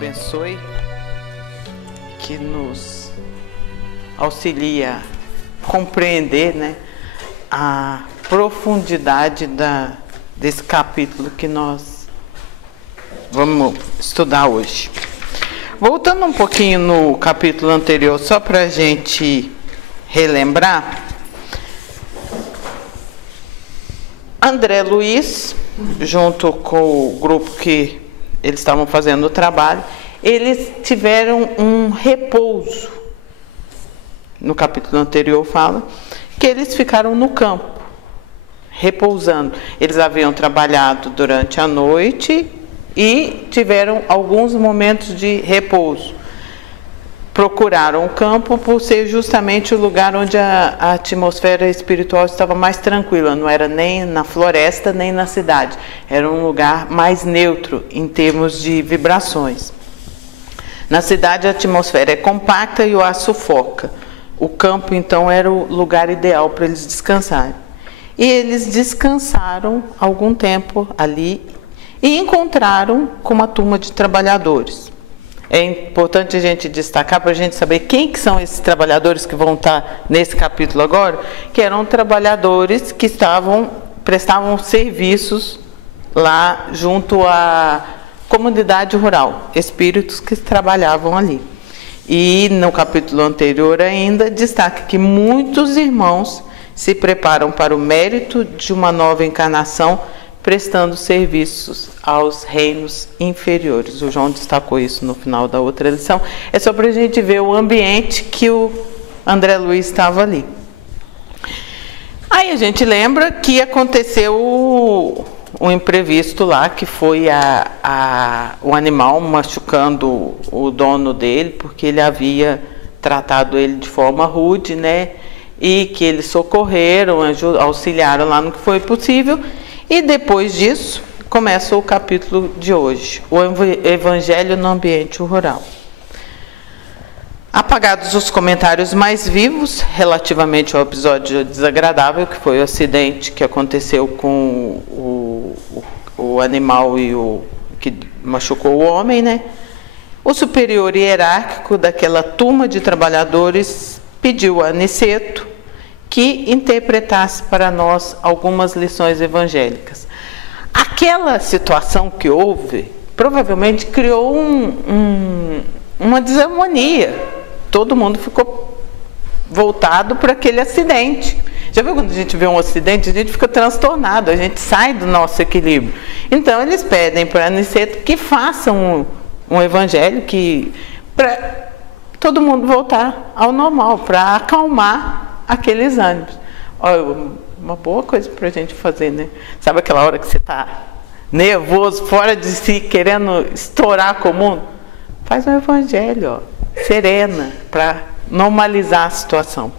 abençoe, que nos auxilia a compreender, né, a profundidade desse capítulo que nós vamos estudar hoje. Voltando um pouquinho no capítulo anterior, só para a gente relembrar, André Luiz, junto com o grupo que eles estavam fazendo o trabalho, eles tiveram um repouso. No capítulo anterior fala que eles ficaram no campo, repousando. Eles haviam trabalhado durante a noite e tiveram alguns momentos de repouso. Procuraram o campo por ser justamente o lugar onde a atmosfera espiritual estava mais tranquila. Não era nem na floresta, nem na cidade. Era um lugar mais neutro em termos de vibrações. Na cidade a atmosfera é compacta e o ar sufoca. O campo, então, era o lugar ideal para eles descansarem. E eles descansaram algum tempo ali e encontraram com uma turma de trabalhadores. É importante a gente destacar para a gente saber quem que são esses trabalhadores que vão estar nesse capítulo agora, que eram trabalhadores que prestavam serviços lá junto à comunidade rural, espíritos que trabalhavam ali. E no capítulo anterior ainda destaca que muitos irmãos se preparam para o mérito de uma nova encarnação, prestando serviços aos reinos inferiores. O João destacou isso no final da outra lição. É só para a gente ver o ambiente que o André Luiz estava ali. Aí a gente lembra que aconteceu um imprevisto lá, que foi o animal machucando o dono dele, porque ele havia tratado ele de forma rude, né? E que eles socorreram, auxiliaram lá no que foi possível. E depois disso, começa o capítulo de hoje, o Evangelho no ambiente rural. Apagados os comentários mais vivos relativamente ao episódio desagradável, que foi o acidente que aconteceu com o animal e que machucou o homem, né? O superior hierárquico daquela turma de trabalhadores pediu a Aniceto que interpretasse para nós algumas lições evangélicas. Aquela situação que houve provavelmente criou uma desarmonia. Todo mundo ficou voltado para aquele acidente. Já viu quando a gente vê um acidente, a gente fica transtornado, a gente sai do nosso equilíbrio. Então eles pedem para Aniceto que façam um evangelho para todo mundo voltar ao normal, para acalmar aqueles ânimos. Olha, uma boa coisa para a gente fazer, né? Sabe aquela hora que você está nervoso, fora de si, querendo estourar com o mundo? Faz um evangelho, ó, serena, para normalizar a situação.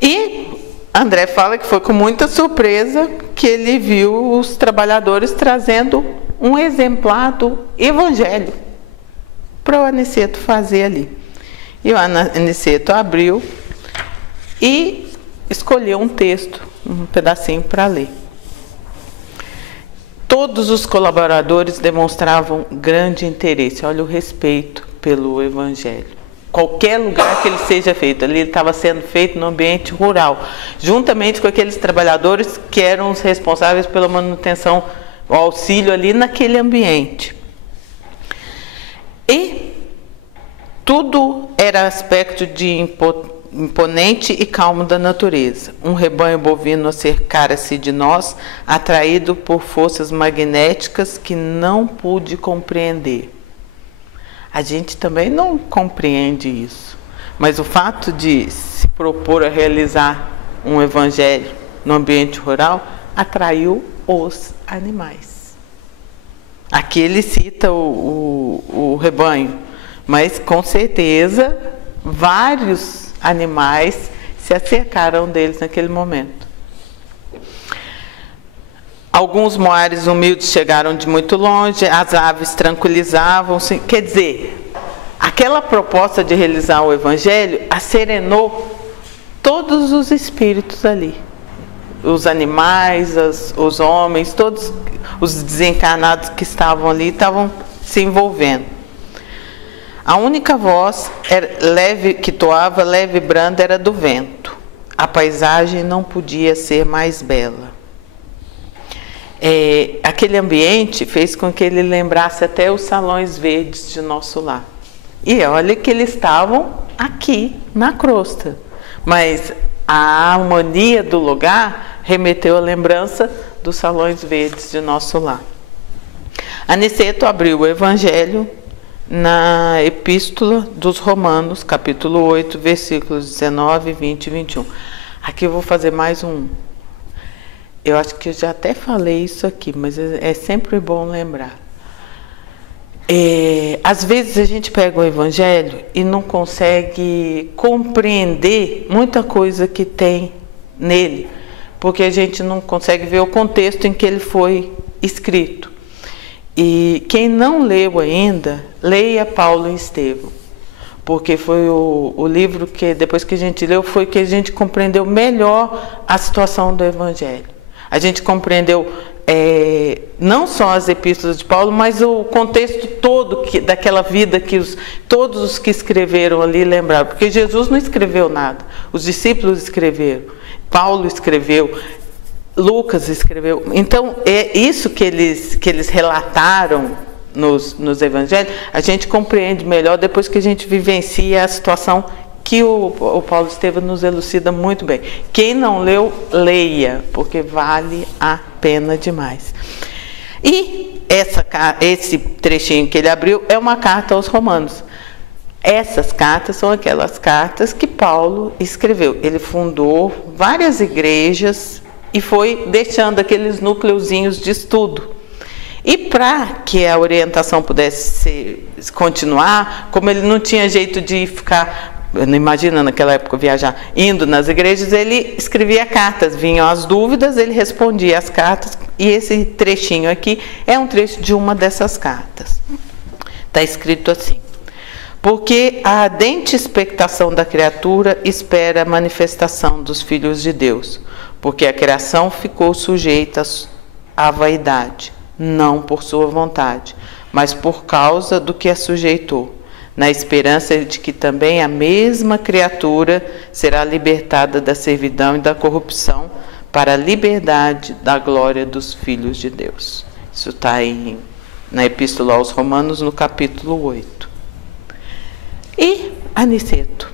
E André fala que foi com muita surpresa que ele viu os trabalhadores trazendo um exemplar do evangelho para o Aniceto fazer ali. E o Aniceto abriu e escolheu um texto, um pedacinho para ler. Todos os colaboradores demonstravam grande interesse, olha o respeito pelo Evangelho. Qualquer lugar que ele seja feito, ali ele estava sendo feito no ambiente rural, juntamente com aqueles trabalhadores que eram os responsáveis pela manutenção, o auxílio ali naquele ambiente. E tudo era aspecto de imponente e calmo da natureza. Um rebanho bovino acercara-se de nós, atraído por forças magnéticas que não pude compreender. A gente também não compreende isso, mas o fato de se propor a realizar um evangelho no ambiente rural atraiu os animais. Aqui ele cita o rebanho, mas com certeza vários animais se acercaram deles naquele momento. Alguns moares humildes chegaram de muito longe, as aves tranquilizavam-se. Quer dizer, aquela proposta de realizar o evangelho acerenou todos os espíritos ali. Os animais, os homens, todos os desencarnados que estavam ali estavam se envolvendo. A única voz leve que toava, leve e branda, era do vento. A paisagem não podia ser mais bela. Aquele ambiente fez com que ele lembrasse até os salões verdes de nosso lar. E olha que eles estavam aqui, na crosta. Mas a harmonia do lugar remeteu à lembrança dos salões verdes de nosso lar. Aniceto abriu o Evangelho na Epístola dos Romanos, capítulo 8, versículos 19, 20 e 21. Aqui eu vou fazer mais um. Eu acho que eu já até falei isso aqui, mas é sempre bom lembrar. Às vezes a gente pega o Evangelho e não consegue compreender muita coisa que tem nele, porque a gente não consegue ver o contexto em que ele foi escrito. E quem não leu ainda, leia Paulo e Estevão, porque foi o livro que, depois que a gente leu, foi que a gente compreendeu melhor a situação do Evangelho. A gente compreendeu não só as epístolas de Paulo, mas o contexto todo daquela vida que todos os que escreveram ali lembraram. Porque Jesus não escreveu nada, os discípulos escreveram, Paulo escreveu, Lucas escreveu. Então, é isso que eles relataram nos evangelhos, a gente compreende melhor depois que a gente vivencia a situação que o Paulo Estevam nos elucida muito bem. Quem não leu, leia, porque vale a pena demais. E esse trechinho que ele abriu é uma carta aos Romanos. Essas cartas são aquelas cartas que Paulo escreveu. Ele fundou várias igrejas e foi deixando aqueles núcleozinhos de estudo. E para que a orientação pudesse continuar, como ele não tinha jeito de ficar, não imagina naquela época viajar, indo nas igrejas, ele escrevia cartas, vinham as dúvidas, ele respondia as cartas, e esse trechinho aqui é um trecho de uma dessas cartas. Está escrito assim: porque a ardente expectação da criatura espera a manifestação dos filhos de Deus, porque a criação ficou sujeita à vaidade, não por sua vontade, mas por causa do que a sujeitou, na esperança de que também a mesma criatura será libertada da servidão e da corrupção para a liberdade da glória dos filhos de Deus. Isso está na Epístola aos Romanos, no capítulo 8. E Aniceto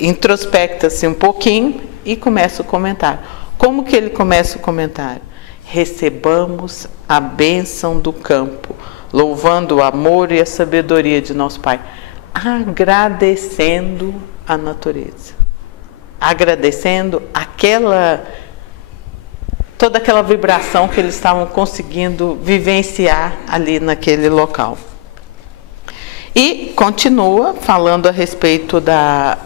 introspecta-se um pouquinho e começa o comentário. Como que ele começa o comentário? Recebamos a bênção do campo, louvando o amor e a sabedoria de nosso Pai, agradecendo a natureza, agradecendo toda aquela vibração que eles estavam conseguindo vivenciar ali naquele local. E continua falando a respeito da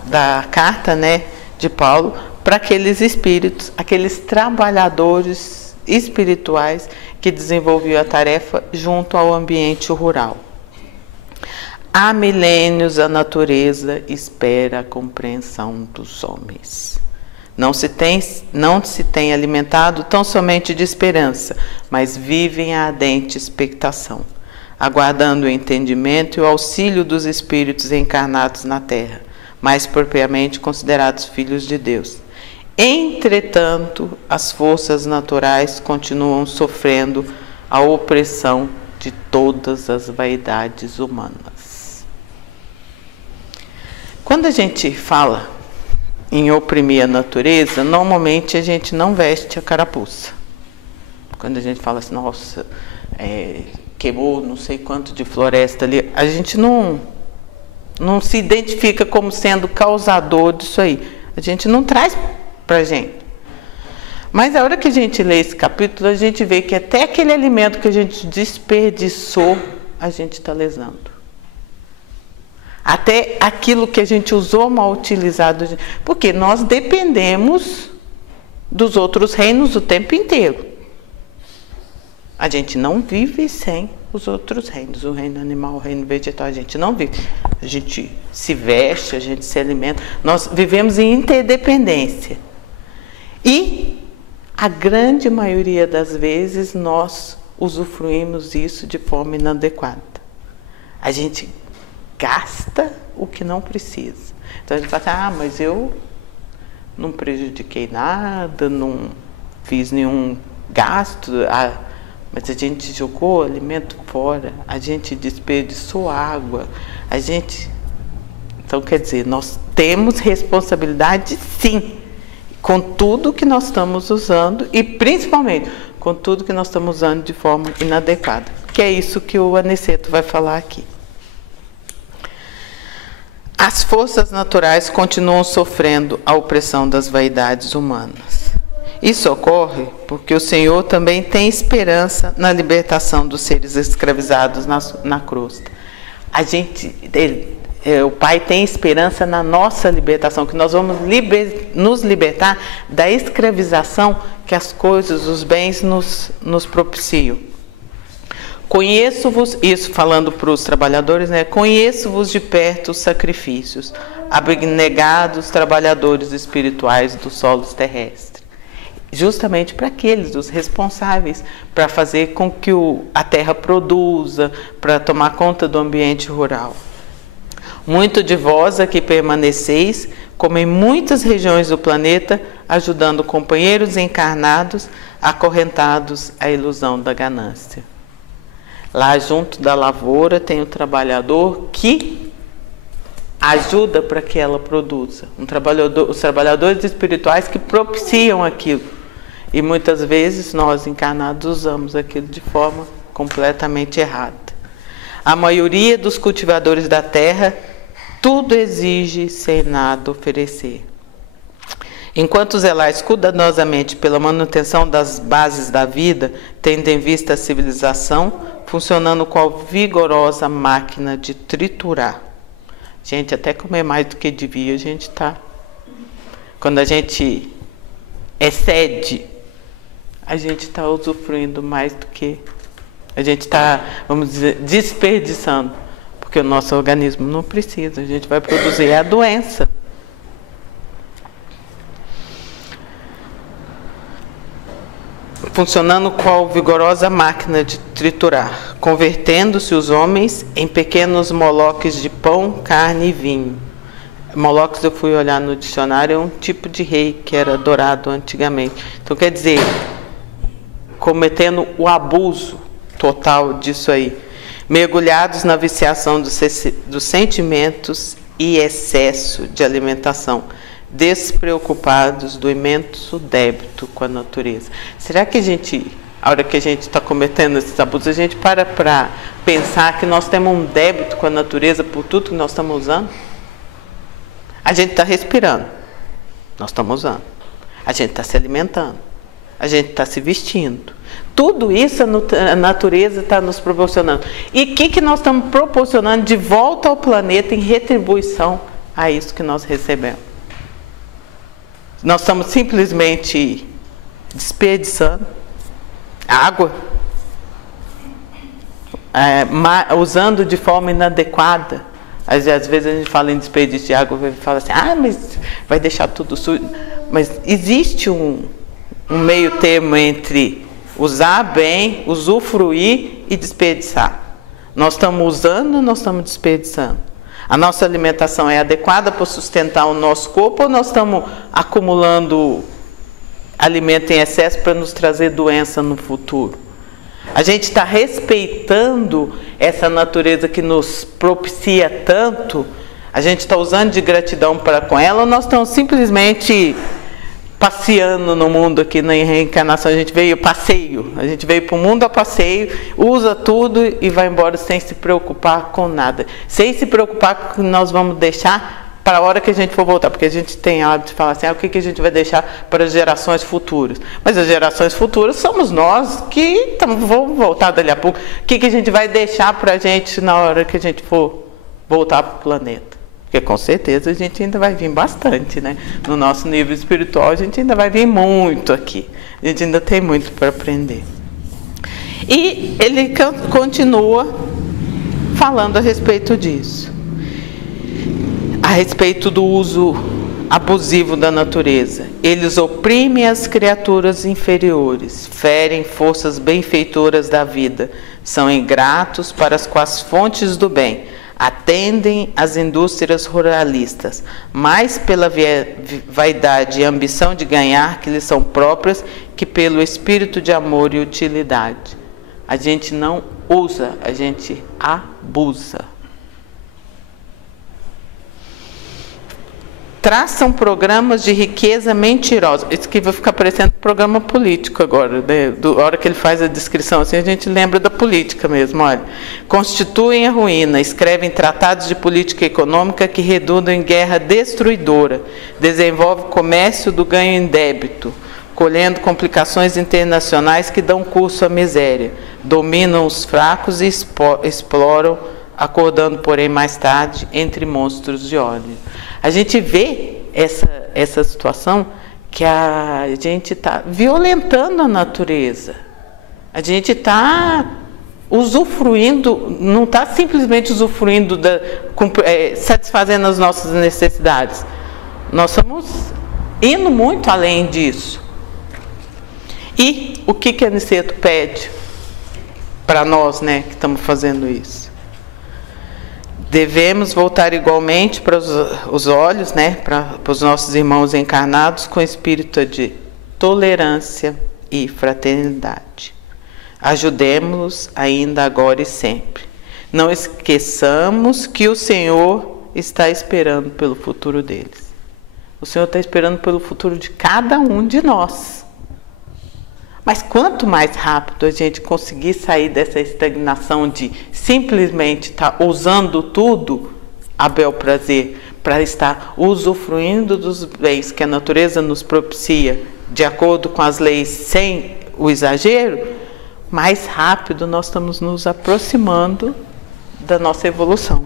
carta, né, de Paulo para aqueles espíritos, aqueles trabalhadores espirituais que desenvolviam a tarefa junto ao ambiente rural. Há milênios a natureza espera a compreensão dos homens. Não se tem alimentado tão somente de esperança, mas vivem a ardente expectação, aguardando o entendimento e o auxílio dos espíritos encarnados na terra, mais propriamente considerados filhos de Deus. Entretanto, as forças naturais continuam sofrendo a opressão de todas as vaidades humanas. Quando a gente fala em oprimir a natureza, normalmente a gente não veste a carapuça. Quando a gente fala assim, nossa, queimou não sei quanto de floresta ali, a gente não se identifica como sendo causador disso aí. A gente não traz para a gente. Mas a hora que a gente lê esse capítulo, a gente vê que até aquele alimento que a gente desperdiçou, a gente está lesando. Até aquilo que a gente usou mal utilizado, porque nós dependemos dos outros reinos o tempo inteiro. A gente não vive sem os outros reinos, o reino animal, o reino vegetal, a gente não vive. A gente se veste, a gente se alimenta, nós vivemos em interdependência. E a grande maioria das vezes nós usufruímos isso de forma inadequada. A gente gasta o que não precisa. Então a gente fala assim, mas eu não prejudiquei nada, não fiz nenhum gasto, mas a gente jogou alimento fora, a gente desperdiçou água, Então, quer dizer, nós temos responsabilidade, sim, com tudo que nós estamos usando e, principalmente, com tudo que nós estamos usando de forma inadequada, que é isso que o Aniceto vai falar aqui. As forças naturais continuam sofrendo a opressão das vaidades humanas. Isso ocorre porque o Senhor também tem esperança na libertação dos seres escravizados na crosta. O Pai tem esperança na nossa libertação, que nós vamos nos libertar da escravização que as coisas, os bens nos propiciam. Conheço-vos, isso falando para os trabalhadores, né? Conheço-vos de perto os sacrifícios, abnegados trabalhadores espirituais dos solos terrestres. Justamente para aqueles, os responsáveis, para fazer com que a terra produza, para tomar conta do ambiente rural. Muito de vós aqui permaneceis, como em muitas regiões do planeta, ajudando companheiros encarnados, acorrentados à ilusão da ganância. Lá junto da lavoura tem o trabalhador que ajuda para que ela produza. Os trabalhadores espirituais que propiciam aquilo. E muitas vezes nós encarnados usamos aquilo de forma completamente errada. A maioria dos cultivadores da terra tudo exige sem nada oferecer. Enquanto zelais cuidadosamente pela manutenção das bases da vida, tendo em vista a civilização, funcionando qual vigorosa máquina de triturar. Gente, até comer mais do que devia, a gente está. Quando a gente excede, a gente está usufruindo mais do que. A gente está, vamos dizer, desperdiçando. Porque o nosso organismo não precisa, a gente vai produzir a doença. Funcionando qual vigorosa máquina de triturar, convertendo-se os homens em pequenos moloques de pão, carne e vinho. Moloques, eu fui olhar no dicionário, é um tipo de rei que era adorado antigamente. Então, quer dizer, cometendo o abuso total disso aí. Mergulhados na viciação dos sentimentos e excesso de alimentação, despreocupados do imenso débito com a natureza. Será que a hora que a gente está cometendo esses abusos, a gente para pensar que nós temos um débito com a natureza por tudo que nós estamos usando? A gente está respirando, nós estamos usando. A gente está se alimentando, a gente está se vestindo. Tudo isso a natureza está nos proporcionando. E o que nós estamos proporcionando de volta ao planeta em retribuição a isso que nós recebemos? Nós estamos simplesmente desperdiçando água, usando de forma inadequada. Às vezes a gente fala em desperdício de água e fala assim, mas vai deixar tudo sujo. Mas existe um meio termo entre usar bem, usufruir e desperdiçar. Nós estamos usando, nós estamos desperdiçando. A nossa alimentação é adequada para sustentar o nosso corpo ou nós estamos acumulando alimento em excesso para nos trazer doença no futuro? A gente está respeitando essa natureza que nos propicia tanto? A gente está usando de gratidão para com ela ou nós estamos simplesmente passeando no mundo aqui na reencarnação? A gente veio para o mundo a passeio, usa tudo e vai embora sem se preocupar com nada, sem se preocupar com o que nós vamos deixar para a hora que a gente for voltar, porque a gente tem hábito de falar assim, o que a gente vai deixar para as gerações futuras? Mas as gerações futuras somos nós que vamos voltar dali a pouco. O que a gente vai deixar para a gente na hora que a gente for voltar para o planeta? Porque com certeza a gente ainda vai vir bastante, né? No nosso nível espiritual a gente ainda vai vir muito aqui. A gente ainda tem muito para aprender. E ele continua falando a respeito disso. A respeito do uso abusivo da natureza. Eles oprimem as criaturas inferiores, ferem forças benfeitoras da vida, são ingratos para com as fontes do bem, atendem às indústrias ruralistas, mais pela vaidade e ambição de ganhar que lhes são próprias, que pelo espírito de amor e utilidade. A gente não usa, a gente abusa. Traçam programas de riqueza mentirosa. Isso aqui vai ficar parecendo programa político agora, né? A hora que ele faz a descrição, assim, a gente lembra da política mesmo. Olha. Constituem a ruína, escrevem tratados de política econômica que redundam em guerra destruidora, desenvolve comércio do ganho em débito, colhendo complicações internacionais que dão curso à miséria, dominam os fracos e exploram, acordando, porém, mais tarde, entre monstros de ódio. A gente vê essa situação que a gente está violentando a natureza. A gente está usufruindo, não está simplesmente usufruindo, satisfazendo as nossas necessidades. Nós estamos indo muito além disso. E o que Aniceto pede para nós, né, que estamos fazendo isso? Devemos voltar igualmente para os olhos, né, para os nossos irmãos encarnados com espírito de tolerância e fraternidade. Ajudemos-los ainda agora e sempre. Não esqueçamos que o Senhor está esperando pelo futuro deles. O Senhor está esperando pelo futuro de cada um de nós. Mas quanto mais rápido a gente conseguir sair dessa estagnação de simplesmente estar usando tudo a bel prazer, para estar usufruindo dos bens que a natureza nos propicia, de acordo com as leis, sem o exagero, mais rápido nós estamos nos aproximando da nossa evolução.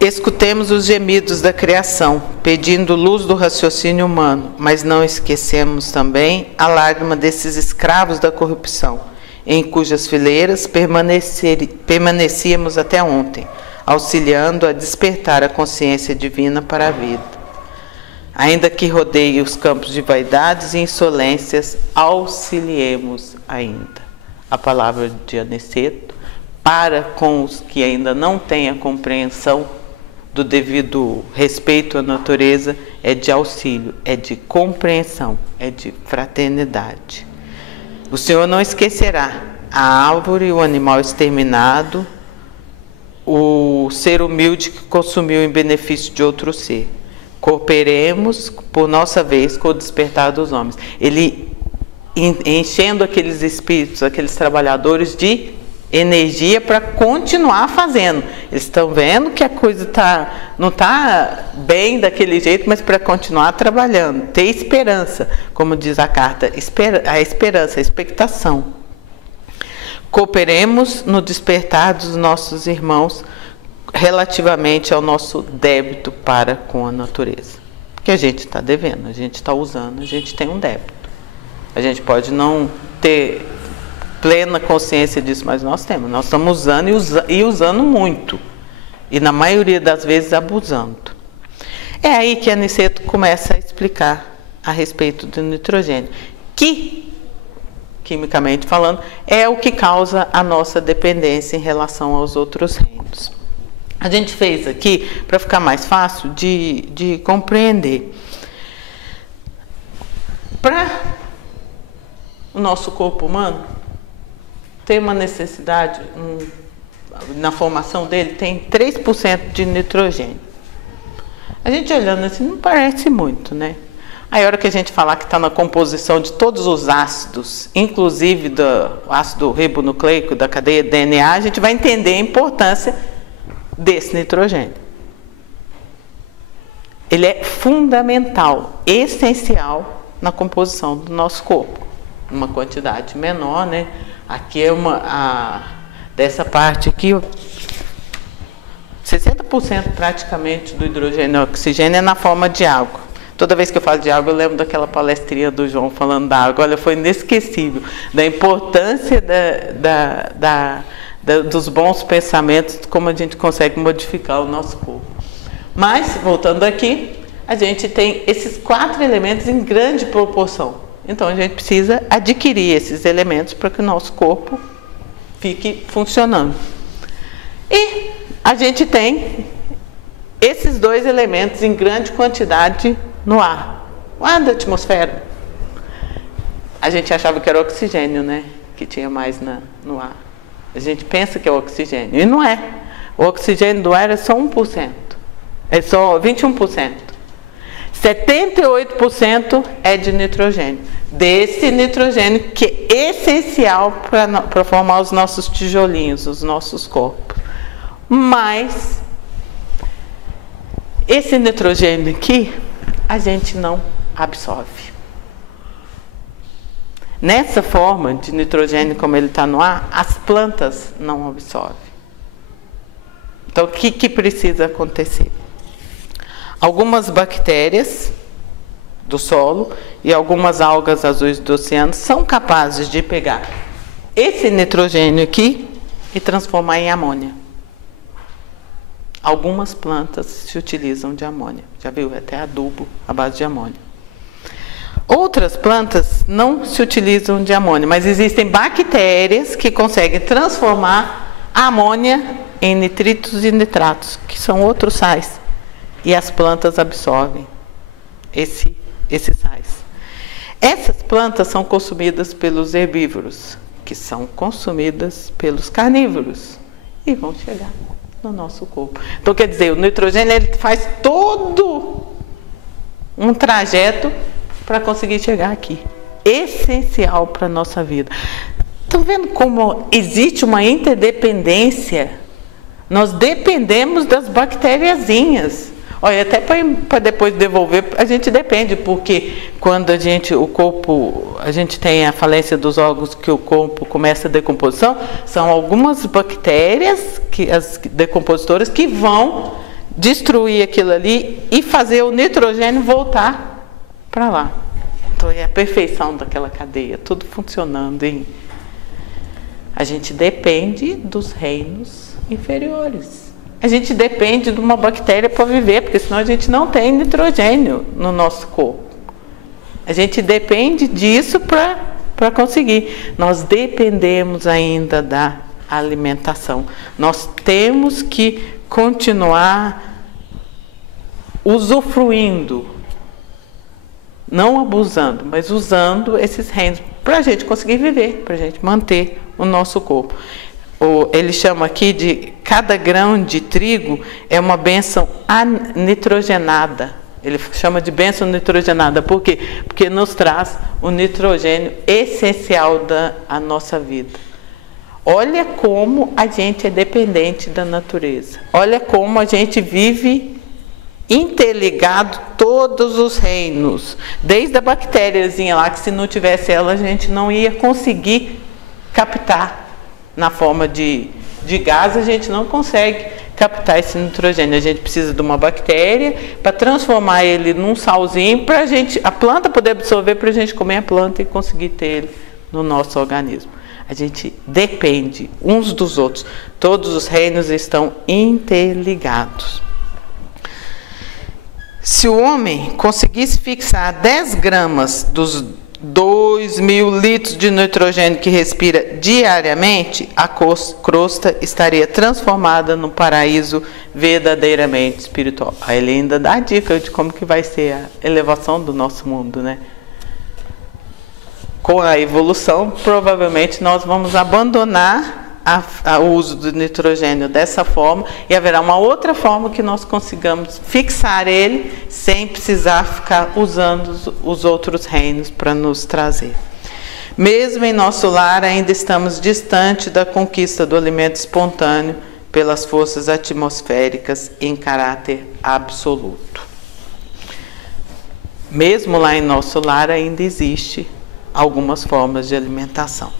Escutemos os gemidos da criação, pedindo luz do raciocínio humano, mas não esquecemos também a lágrima desses escravos da corrupção, em cujas fileiras permanecíamos até ontem, auxiliando a despertar a consciência divina para a vida. Ainda que rodeie os campos de vaidades e insolências, auxiliemos ainda. A palavra de Aniceto, para com os que ainda não têm a compreensão do devido respeito à natureza, é de auxílio, é de compreensão, é de fraternidade. O Senhor não esquecerá a árvore e o animal exterminado, o ser humilde que consumiu em benefício de outro ser. Cooperemos, por nossa vez, com o despertar dos homens. Ele enchendo aqueles espíritos, aqueles trabalhadores de energia para continuar fazendo. Eles estão vendo que a coisa não está bem daquele jeito, mas para continuar trabalhando, ter esperança, como diz a carta, a esperança, a expectação. Cooperemos no despertar dos nossos irmãos relativamente ao nosso débito para com a natureza. Porque a gente está devendo, a gente está usando, a gente tem um débito. A gente pode não ter plena consciência disso, mas nós temos. Nós estamos usando e usando muito. E na maioria das vezes abusando. É aí que Aniceto começa a explicar a respeito do nitrogênio, que, quimicamente falando, é o que causa a nossa dependência em relação aos outros reinos. A gente fez aqui para ficar mais fácil de compreender. Para o nosso corpo humano, tem uma necessidade, na formação dele, tem 3% de nitrogênio. A gente olhando assim, não parece muito, né? Aí a hora que a gente falar que está na composição de todos os ácidos, inclusive do ácido ribonucleico, da cadeia DNA, a gente vai entender a importância desse nitrogênio. Ele é fundamental, essencial na composição do nosso corpo. Uma quantidade menor, né? Aqui é dessa parte aqui, 60% praticamente do hidrogênio e oxigênio é na forma de água. Toda vez que eu falo de água, eu lembro daquela palestrinha do João falando da água. Olha, foi inesquecível, da importância dos bons pensamentos, como a gente consegue modificar o nosso corpo. Mas, voltando aqui, a gente tem esses 4 elementos em grande proporção. Então, a gente precisa adquirir esses elementos para que o nosso corpo fique funcionando. E a gente tem esses 2 elementos em grande quantidade no ar. O ar da atmosfera. A gente achava que era oxigênio, né? Que tinha mais no ar. A gente pensa que é oxigênio. E não é. O oxigênio do ar é só 1%. É só 21%. 78% é de nitrogênio. Desse nitrogênio que é essencial para formar os nossos tijolinhos, os nossos corpos. Mas esse nitrogênio aqui, a gente não absorve. Nessa forma de nitrogênio, como ele está no ar, as plantas não absorvem. Então, o que precisa acontecer? Algumas bactérias do solo e algumas algas azuis do oceano são capazes de pegar esse nitrogênio aqui e transformar em amônia. Algumas plantas se utilizam de amônia. Já viu? Até adubo à base de amônia. Outras plantas não se utilizam de amônia, mas existem bactérias que conseguem transformar a amônia em nitritos e nitratos, que são outros sais. E as plantas absorvem esses sais. Essas plantas são consumidas pelos herbívoros, que são consumidas pelos carnívoros e vão chegar no nosso corpo. Então, quer dizer, o nitrogênio ele faz todo um trajeto para conseguir chegar aqui. Essencial para a nossa vida. Estão vendo como existe uma interdependência? Nós dependemos das bactériazinhas. Olha, até para depois devolver, a gente depende, porque quando a gente tem a falência dos órgãos, que o corpo começa a decomposição, são algumas bactérias, as decompositoras, que vão destruir aquilo ali e fazer o nitrogênio voltar para lá. Então é a perfeição daquela cadeia, tudo funcionando. Hein? A gente depende dos reinos inferiores. A gente depende de uma bactéria para viver, porque senão a gente não tem nitrogênio no nosso corpo. A gente depende disso para conseguir. Nós dependemos ainda da alimentação. Nós temos que continuar usufruindo, não abusando, mas usando esses reinos para a gente conseguir viver, para a gente manter o nosso corpo. Ele chama aqui de cada grão de trigo é uma bênção nitrogenada. Ele chama de bênção nitrogenada. Por quê? Porque nos traz o nitrogênio essencial da nossa vida. Olha como a gente é dependente da natureza. Olha como a gente vive interligado todos os reinos. Desde a bactériazinha lá, que se não tivesse ela, a gente não ia conseguir captar. Na forma de gás, a gente não consegue captar esse nitrogênio. A gente precisa de uma bactéria para transformar ele num salzinho para a planta poder absorver, para a gente comer a planta e conseguir ter ele no nosso organismo. A gente depende uns dos outros. Todos os reinos estão interligados. Se o homem conseguisse fixar 10 gramas dos 2.000 litros de nitrogênio que respira diariamente, a crosta estaria transformada no paraíso verdadeiramente espiritual. Aí ele ainda dá a dica de como que vai ser a elevação do nosso mundo, né? Com a evolução, provavelmente nós vamos abandonar o uso do nitrogênio dessa forma e haverá uma outra forma que nós consigamos fixar ele sem precisar ficar usando os outros reinos para nos trazer. Mesmo em nosso lar, ainda estamos distante da conquista do alimento espontâneo pelas forças atmosféricas em caráter absoluto. Mesmo lá em nosso lar, ainda existe algumas formas de alimentação.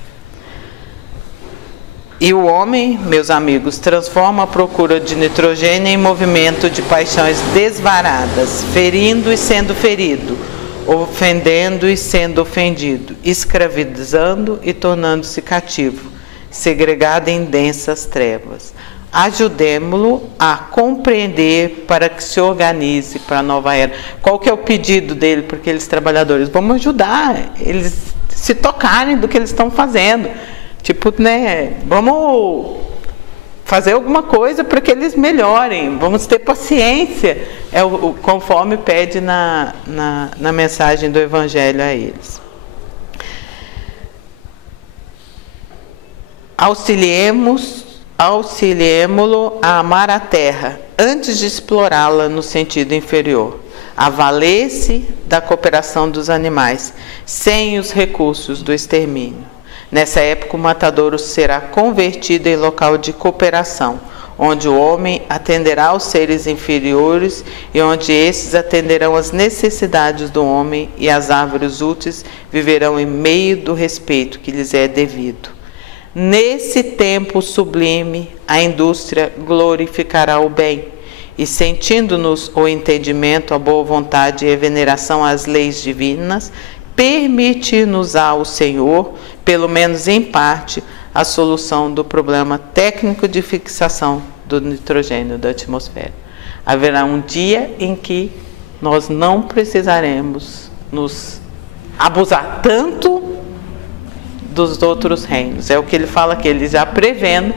E o homem, meus amigos, transforma a procura de nitrogênio em movimento de paixões desvaradas, ferindo e sendo ferido, ofendendo e sendo ofendido, escravizando e tornando-se cativo, segregado em densas trevas. ajudemo-lo a compreender para que se organize para a nova era. Qual que é o pedido dele para aqueles trabalhadores? Vamos ajudar eles se tocarem do que eles estão fazendo. Tipo, né, vamos fazer alguma coisa para que eles melhorem, vamos ter paciência, conforme pede na mensagem do Evangelho a eles. Auxiliemo-lo a amar a terra, antes de explorá-la no sentido inferior, a valer-se da cooperação dos animais, sem os recursos do extermínio. Nessa época, o matadouro será convertido em local de cooperação, onde o homem atenderá aos seres inferiores e onde esses atenderão às necessidades do homem, e as árvores úteis viverão em meio do respeito que lhes é devido. Nesse tempo sublime, a indústria glorificará o bem, e sentindo-nos o entendimento, a boa vontade e a veneração às leis divinas, permitir-nos-á o Senhor, pelo menos em parte, a solução do problema técnico de fixação do nitrogênio da atmosfera. Haverá um dia em que nós não precisaremos nos abusar tanto dos outros reinos. É o que ele fala aqui, ele já prevendo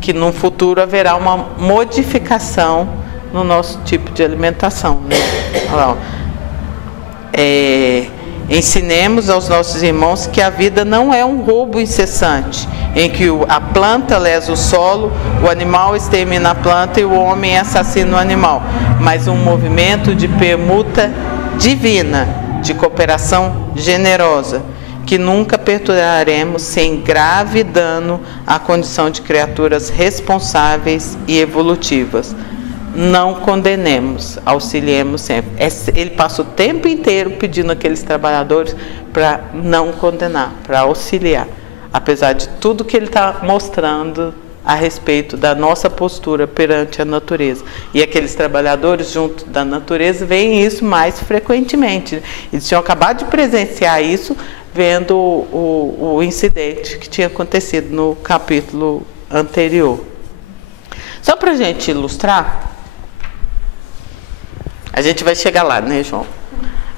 que no futuro haverá uma modificação no nosso tipo de alimentação, né? Olha lá, ensinemos aos nossos irmãos que a vida não é um roubo incessante, em que a planta lesa o solo, o animal extermina a planta e o homem assassina o animal, mas um movimento de permuta divina, de cooperação generosa, que nunca perturbaremos sem grave dano à condição de criaturas responsáveis e evolutivas. Não condenemos, auxiliemos sempre. Ele passa o tempo inteiro pedindo àqueles trabalhadores para não condenar, para auxiliar, apesar de tudo que ele está mostrando a respeito da nossa postura perante a natureza. E aqueles trabalhadores junto da natureza veem isso mais frequentemente. Eles tinham acabado de presenciar isso, vendo o incidente que tinha acontecido no capítulo anterior. Só para a gente ilustrar, a gente vai chegar lá, né, João?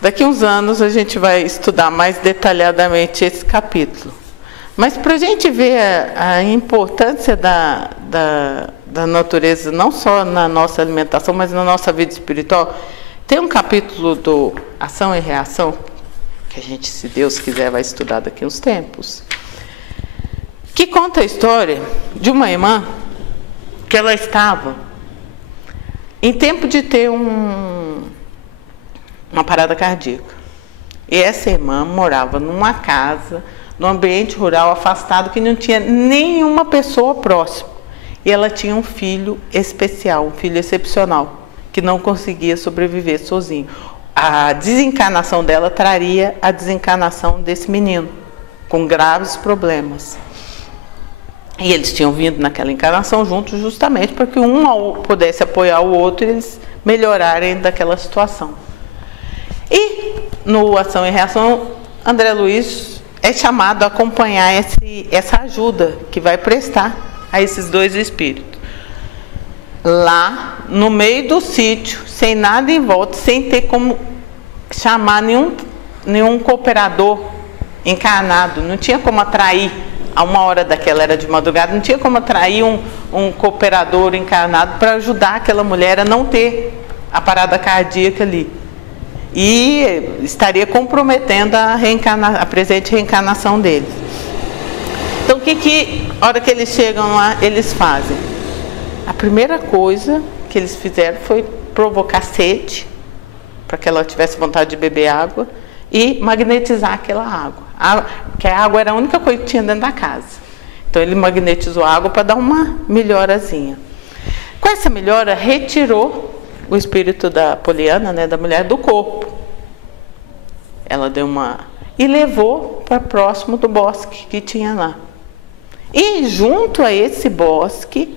Daqui uns anos a gente vai estudar mais detalhadamente esse capítulo. Mas para a gente ver a importância da natureza, não só na nossa alimentação, mas na nossa vida espiritual, tem um capítulo do Ação e Reação, que a gente, se Deus quiser, vai estudar daqui uns tempos, que conta a história de uma irmã que ela estava em tempo de ter uma parada cardíaca. E essa irmã morava numa casa, num ambiente rural afastado, que não tinha nenhuma pessoa próxima. E ela tinha um filho especial, um filho excepcional, que não conseguia sobreviver sozinho. A desencarnação dela traria a desencarnação desse menino, com graves problemas. E eles tinham vindo naquela encarnação juntos justamente para que um pudesse apoiar o outro e eles melhorarem daquela situação. E no Ação e Reação, André Luiz é chamado a acompanhar essa ajuda que vai prestar a esses dois espíritos. Lá, no meio do sítio, sem nada em volta, sem ter como chamar nenhum cooperador encarnado, não tinha como atrair. A uma hora daquela, era de madrugada, não tinha como atrair um cooperador encarnado para ajudar aquela mulher a não ter a parada cardíaca ali. E estaria comprometendo a presente reencarnação deles. Então, a hora que eles chegam lá, eles fazem? A primeira coisa que eles fizeram foi provocar sede, para que ela tivesse vontade de beber água, e magnetizar aquela água. Porque a água era a única coisa que tinha dentro da casa. Então ele magnetizou a água para dar uma melhorazinha. Com essa melhora, retirou o espírito da Poliana, né, da mulher, do corpo. Ela deu e levou para próximo do bosque que tinha lá. E junto a esse bosque,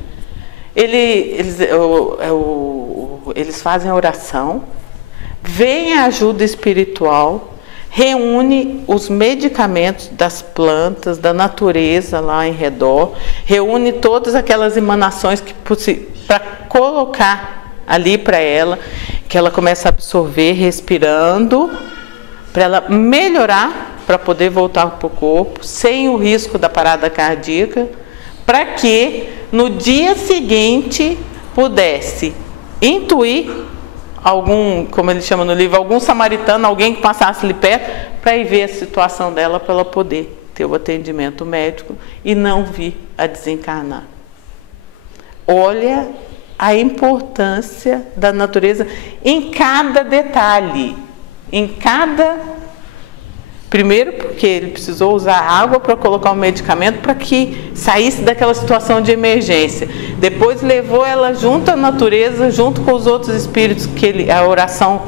eles fazem a oração, vem a ajuda espiritual, reúne os medicamentos das plantas, da natureza lá em redor, reúne todas aquelas emanações para colocar ali para ela, que ela começa a absorver respirando, para ela melhorar, para poder voltar para o corpo, sem o risco da parada cardíaca, para que no dia seguinte pudesse intuir algum, como ele chama no livro, algum samaritano, alguém que passasse ali perto, para ir ver a situação dela, para ela poder ter o atendimento médico e não vir a desencarnar. Olha a importância da natureza em cada detalhe, em cada... Primeiro porque ele precisou usar água para colocar o medicamento para que saísse daquela situação de emergência. Depois levou ela junto à natureza, junto com os outros espíritos que a oração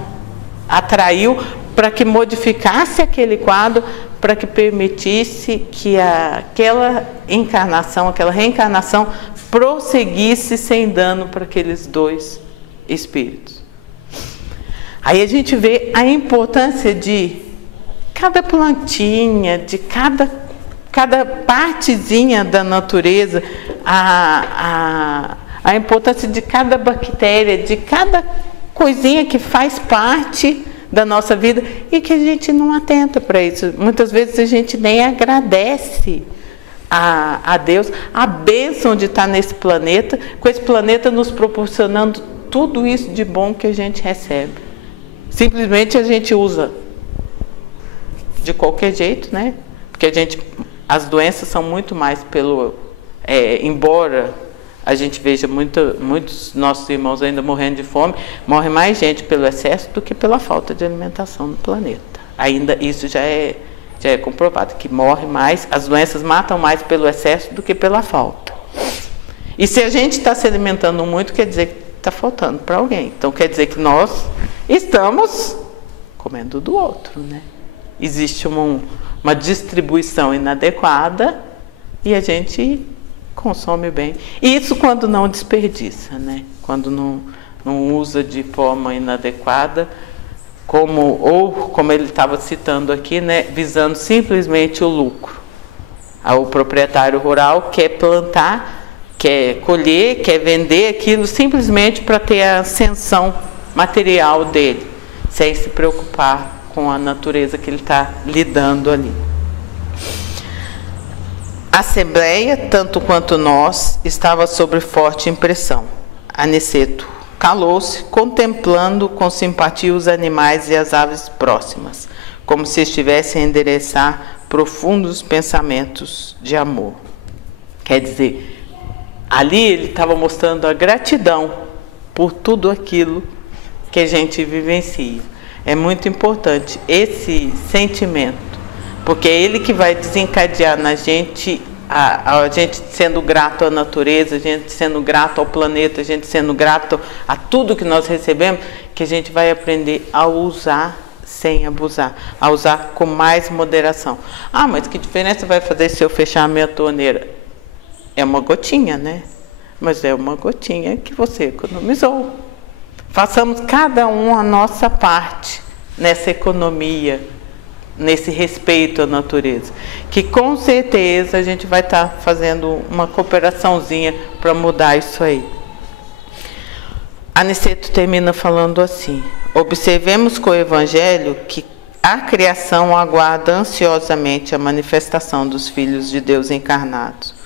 atraiu, para que modificasse aquele quadro, para que permitisse que aquela encarnação, aquela reencarnação prosseguisse sem dano para aqueles dois espíritos. Aí a gente vê a importância de cada plantinha, de cada partezinha da natureza, a importância de cada bactéria, de cada coisinha que faz parte da nossa vida e que a gente não atenta para isso. Muitas vezes a gente nem agradece a Deus a bênção de estar nesse planeta, com esse planeta nos proporcionando tudo isso de bom que a gente recebe. Simplesmente a gente usa de qualquer jeito, né? Porque as doenças são muito mais embora a gente veja muitos nossos irmãos ainda morrendo de fome, morre mais gente pelo excesso do que pela falta de alimentação no planeta. Ainda isso já é comprovado, que morre mais, as doenças matam mais pelo excesso do que pela falta. E se a gente está se alimentando muito, quer dizer que está faltando para alguém. Então quer dizer que nós estamos comendo do outro, né? Existe uma distribuição inadequada e a gente consome bem. E isso quando não desperdiça, né? Quando não usa de forma inadequada, como ele estava citando aqui, né? Visando simplesmente o lucro. O proprietário rural quer plantar, quer colher, quer vender aquilo simplesmente para ter a ascensão material dele, sem se preocupar com a natureza que ele está lidando ali. A Assembleia, tanto quanto nós, estava sob forte impressão. Aniceto calou-se, contemplando com simpatia os animais e as aves próximas, como se estivesse a endereçar profundos pensamentos de amor. Quer dizer, ali ele estava mostrando a gratidão por tudo aquilo que a gente vivencia. É muito importante esse sentimento, porque é ele que vai desencadear na gente, a gente sendo grato à natureza, a gente sendo grato ao planeta, a gente sendo grato a tudo que nós recebemos, que a gente vai aprender a usar sem abusar, a usar com mais moderação. Ah, mas que diferença vai fazer se eu fechar a minha torneira? É uma gotinha, né? Mas é uma gotinha que você economizou. Façamos cada um a nossa parte nessa economia, nesse respeito à natureza, que com certeza a gente vai estar fazendo uma cooperaçãozinha para mudar isso aí. Aniceto termina falando assim: observemos com o Evangelho que a criação aguarda ansiosamente a manifestação dos filhos de Deus encarnados.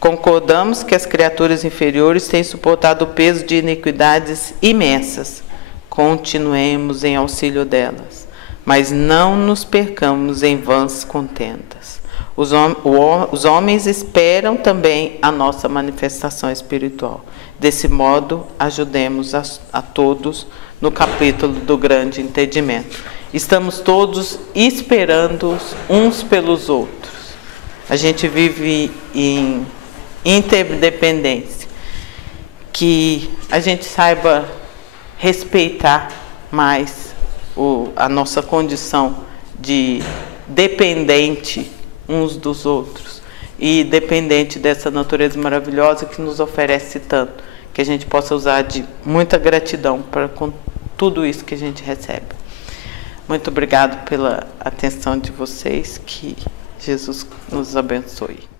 Concordamos que as criaturas inferiores têm suportado o peso de iniquidades imensas. Continuemos em auxílio delas, mas não nos percamos em vãs contendas. Os homens esperam também a nossa manifestação espiritual. Desse modo, ajudemos a todos no capítulo do grande entendimento. Estamos todos esperando uns pelos outros. A gente vive em interdependência, que a gente saiba respeitar mais a nossa condição de dependente uns dos outros e dependente dessa natureza maravilhosa que nos oferece tanto, que a gente possa usar de muita gratidão para com tudo isso que a gente recebe. Muito obrigado pela atenção de vocês, que Jesus nos abençoe.